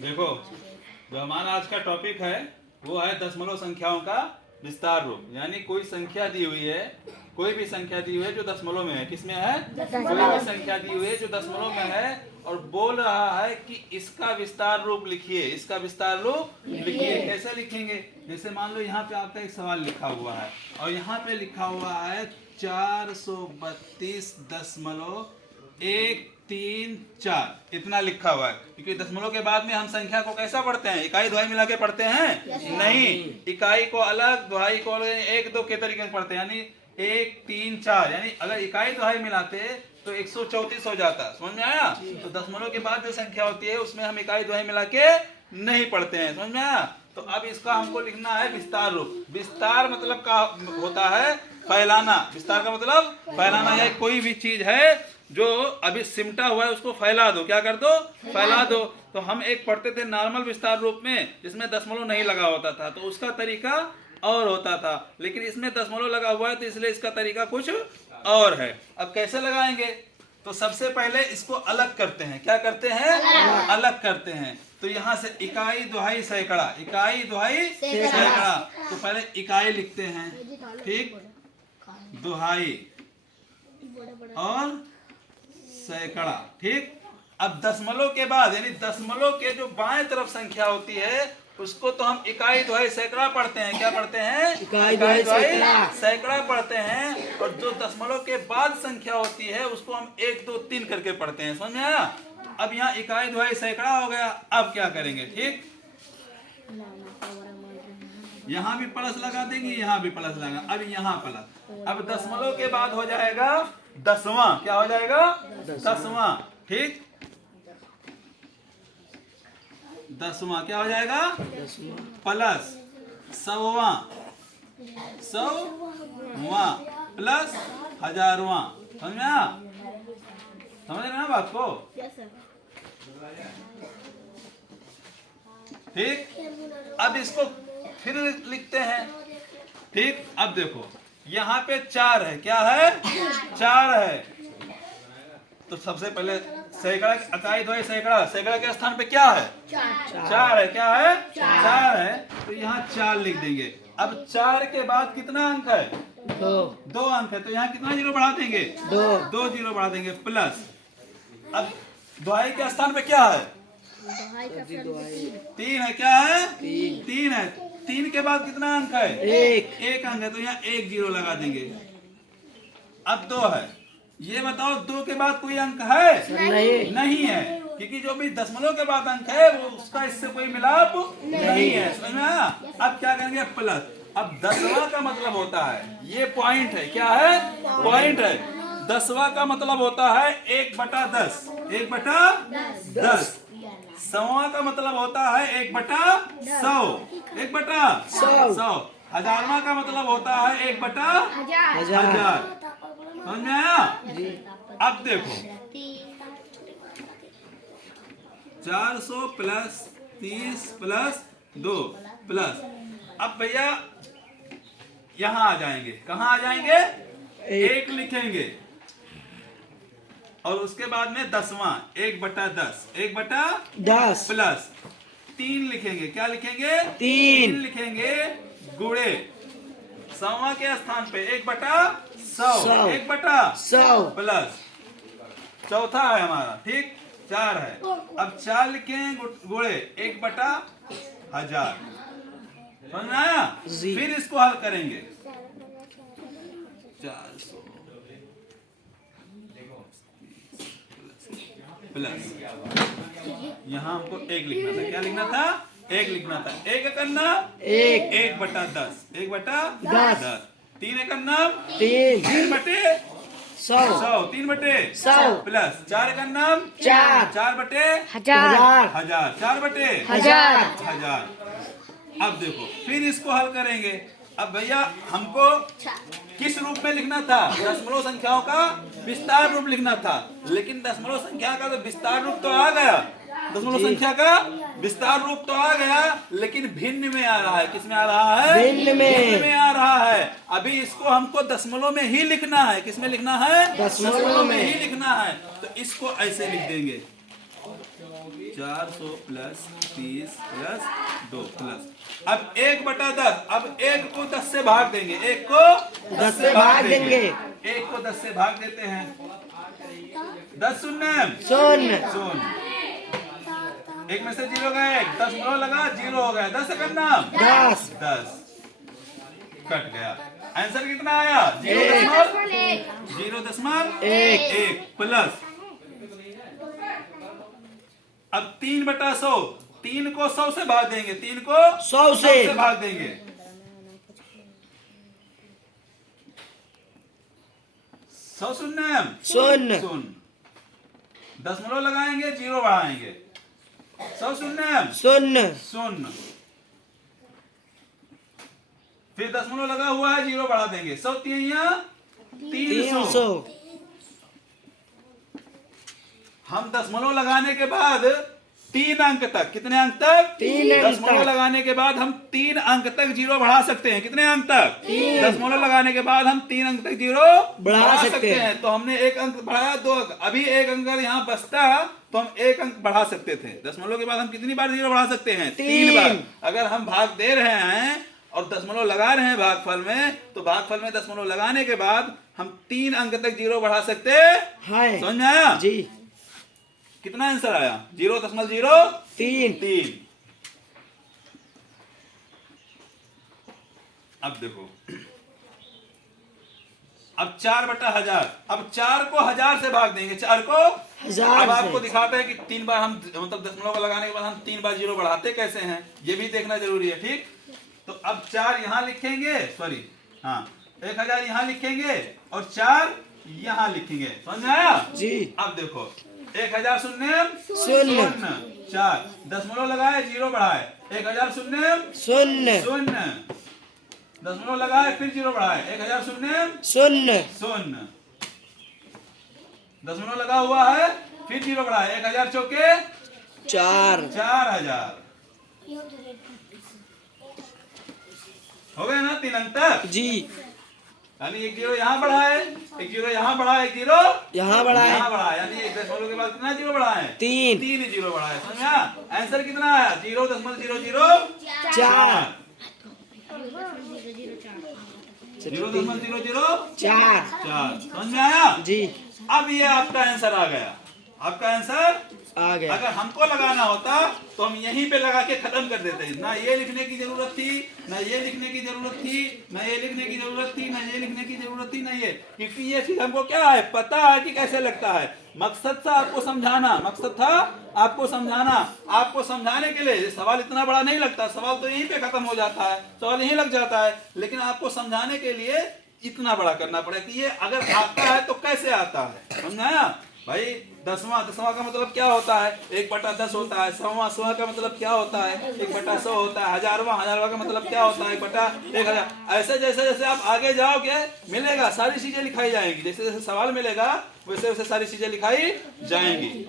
देखो, जो हमारा आज का टॉपिक है वो है दशमलव संख्याओं का विस्तार रूप। यानी कोई संख्या दी हुई है, कोई भी संख्या दी हुई है जो दशमलव में है। किसमें है? कोई भी संख्या दी हुई है जो दशमलव में है और बोल रहा है कि इसका विस्तार रूप लिखिए, इसका विस्तार रूप लिखिए। कैसे लिखेंगे? जैसे मान लो यहाँ पे आपका एक सवाल लिखा हुआ है और यहाँ पे लिखा हुआ है 432.134 इतना लिखा हुआ है। क्योंकि दशमलव के बाद में हम संख्या को कैसा पढ़ते हैं? इकाई दुहाई मिला के पढ़ते हैं? नहीं, इकाई को अलग, दुहाई को अलग, 1 2 के तरीके से पढ़ते हैं। यानी 1 3 4, यानी अगर इकाई दुहाई मिलाते तो 134 हो जाता। समझ में आया? तो दशमलव के बाद जो संख्या होती है उसमें हम इकाई दुहाई मिला के नहीं पढ़ते हैं। समझ में आया? तो अब इसका हमको लिखना है विस्तार रूप। विस्तार मतलब का होता है फैलाना। विस्तार का मतलब फैलाना। या कोई भी चीज है जो अभी सिमटा हुआ है उसको फैला दो। क्या कर दो? फैला दो। तो हम एक पढ़ते थे नॉर्मल विस्तार रूप में जिसमें दशमलव नहीं लगा होता था, तो उसका तरीका और होता था। लेकिन इसमें दशमलव लगा हुआ है तो इसलिए इसका तरीका कुछ और है। अब कैसे लगाएंगे? तो सबसे पहले इसको अलग करते हैं। क्या करते हैं? अलग करते हैं। तो यहाँ से इकाई दुहाई सैकड़ा, इकाई दुहाई सैकड़ा। तो पहले इकाई लिखते हैं, ठीक, दुहाई और सैकड़ा, ठीक। अब दशमलव के बाद यानी दशमलव के जो बाएं तरफ संख्या होती है उसको तो हम इकाई दुहाई सैकड़ा पढ़ते हैं। क्या पढ़ते हैं? इकाई दुहाई सैकड़ा पढ़ते हैं। और जो दशमलव के बाद संख्या होती है उसको हम 1 2 3 करके पढ़ते हैं। समझ में आया? अब यहाँ इकाई दुहाई सैकड़ा हो गया। अब क्या करेंगे? ठीक, यहाँ भी प्लस लगा देंगे, यहाँ भी प्लस लगा। अब यहाँ प्लस। अब दशमलव के बाद हो जाएगा दसवां। क्या हो जाएगा? दसवां, ठीक। दसवां क्या हो जाएगा? प्लस सौवां, सौवां प्लस हजारवां। समझ में आया? समझ रहे ना बात को? ठीक। अब इसको फिर लिखते हैं, ठीक। अब देखो यहाँ पे 4 है। क्या है? 4 है। तो सबसे पहले सैकड़ा, इकाई दुहाई सैकड़ा, सैकड़ा के स्थान पे क्या है? 4 है। क्या है? 4 है। तो यहाँ 4 लिख देंगे। अब 4 के बाद कितना अंक है? 2 अंक है। तो यहाँ कितना जीरो बढ़ा देंगे? 2 जीरो बढ़ा देंगे प्लस। अब दुहाई के स्थान पे क्या है? 3 है। क्या है? 3 है। 3 के बाद कितना अंक है? 1 अंक है। तो यहाँ 1 जीरो लगा देंगे। अब 2 है। ये बताओ 2 के बाद कोई अंक है? नहीं है। क्योंकि जो भी दशमलव के बाद अंक है वो उसका इससे कोई मिलाप नहीं है। समझ में आया? अब क्या करेंगे? प्लस। अब 10वां का मतलब होता है, ये पॉइंट है। क्या है? पॉइंट है। 10वां का मतलब होता है 1/10, 1/10। 100वां का मतलब होता है 1/100, 1/100। हजारवां का मतलब होता है 1/1000। समझ में आया? अब देखो 400 प्लस 30 प्लस 2 प्लस। अब भैया यहाँ आ जाएंगे। कहाँ आ जाएंगे? 1 लिखेंगे और उसके बाद में 10वां 1/10, 1/10 प्लस 3 लिखेंगे। क्या लिखेंगे? 3 लिखेंगे गुणे 100वां के स्थान पे 1/100, 1/100 प्लस चौथा है हमारा, ठीक, 4 है। अब 4 लिखेंगे गुणे 1/1000। समझ में आया? फिर इसको हल करेंगे। 400 प्लस यहाँ हमको 1 लिखना था। क्या लिखना था? 1 लिखना था। 1 करना 1/10, 1/10। 3 करना 3/100, 3/100 प्लस 4 करना 4/1000, 4/1000। अब देखो फिर इसको हल करेंगे। अब भैया हमको किस रूप में लिखना था? दशमलव संख्याओं का विस्तार रूप लिखना था। लेकिन दशमलव संख्या का तो विस्तार रूप तो आ गया, दशमलव संख्या का विस्तार रूप तो आ गया, लेकिन भिन्न में आ रहा है। किस में आ रहा है? भिन्न में आ रहा है। अभी इसको हमको दशमलव में ही लिखना है। किस में लिखना है? दशमलव में ही लिखना है। तो इसको ऐसे लिख देंगे 400 प्लस 30 प्लस 2 प्लस अब 1/10। अब 1 को 10 से भाग देंगे, 1 को 10 से भाग देंगे। 1 को 10 से भाग देते हैं। 10 शून्य शून्य। शून्य। 1 में से 0 गए, 10 मोड़ लगा 0 हो गया। 10 सेकंड नाम 10 10 कट गया। आंसर कितना आया? 0.1 प्लस अब 3/100। 3 को 100 से भाग देंगे, 3 को 100 से भाग देंगे। 100 शून्य शून्य। शून्य। 10 मोड़ लगाएंगे, 0 बढ़ाएंगे। 100 शून्य शून्य। शून्य। फिर 10 मोड़ लगा हुआ है, 0 बढ़ा देंगे। 100 300। 300। हम 10 मोड़ लगाने के बाद 3 अंक तक, कितने अंक तक? 3 अंक 10 मोड़ तक। लगाने के बाद हम 3 अंक तक 0 बढ़ा सकते हैं। कितने अंक तक? 3। 10 मोड़ लगाने के बाद हम 3 अंक तक 0 बढ़ा सकते हैं। तो हमने 1 अंक बढ़ाया, 2 अंक। अभी 1 अंक अगर यहाँ बचता तो हम 1 अंक बढ़ा सकते थे। 10 मोड़ के बाद हम कितनी बार 0 बढ़ा सकते हैं? 3 बार। अगर हम भाग दे रहे हैं और 10 मोड़ लगा रहे हैं भागफल में, तो भागफल में 10 मोड़ लगाने के बाद हम 3 अंक तक 0 बढ़ा सकते हैं। समझ में आया? जी। कितना आंसर आया? 0.03। 3। अब देखो, अब 4/1000। अब 4 को 1000 से भाग देंगे, 4 को 1000 अब आपको से। दिखाते हैं कि 3 बार हम मतलब 10 मोड़ लगाने के बाद हम 3 बार 0 बढ़ाते कैसे हैं, ये भी देखना जरूरी है। ठीक, तो अब 4 यहां लिखेंगे, सॉरी हाँ 1000 यहां लिखेंगे और 4 यहां लिखेंगे। समझ में आया? जी। अब देखो 1000 शून्य शून्य। 4 10 मोड़ लगाए, 0 बढ़ाए। 1000 शून्य शून्य। शून्य। 10 मोड़ लगाए, फिर 0 बढ़ाए। 1000 शून्य शून्य। शून्य। 10 मोड़ लगा हुआ है, फिर 0 बढ़ाए। 1000 चौके 4। 4000 हो गए ना 3 अंक तक। जी। यानी 1 0 यहाँ बढ़ा है, 1 0 यहाँ बढ़ा है, 1 0 यहाँ बढ़ा है। यहाँ बढ़ा है। यानी 10 मोड़ के बाद कितना 0 बढ़ा है? 3। 3 0 बढ़ा है। समझ में आया? आंसर कितना आया? 0.00 4। 0.00 4। 4। समझ में आया? जी। अब ये आपका आंसर आ गया। आपका आंसर आ गया। अगर हमको लगाना होता तो हम यहीं पे लगा के खत्म कर देते। ना ये लिखने की जरूरत थी, ना ये लिखने की जरूरत थी, ना ये लिखने की जरूरत थी, ना ये लिखने की जरूरत थी, ना ये, क्योंकि ये चीज हमको क्या है, पता है कि कैसे लगता है। मकसद था आपको समझाना, मकसद था आपको समझाना। आपको समझाने के लिए ये सवाल इतना बड़ा नहीं लगता, सवाल तो यहीं पे खत्म हो जाता है, सवाल यहीं लग जाता है। लेकिन आपको समझाने के लिए इतना बड़ा करना पड़े कि ये अगर आता है तो कैसे आता है। समझ में आया भाई? 10वां का मतलब क्या होता है? 1/10 होता है। 100वां का मतलब क्या होता है? 1/100 होता है। 1000वां का मतलब क्या होता है? 1/1000। ऐसे जैसे जैसे आप आगे जाओगे मिलेगा, सारी चीजें लिखाई जाएंगी। जैसे जैसे सवाल मिलेगा वैसे वैसे सारी चीजें लिखाई जाएंगी।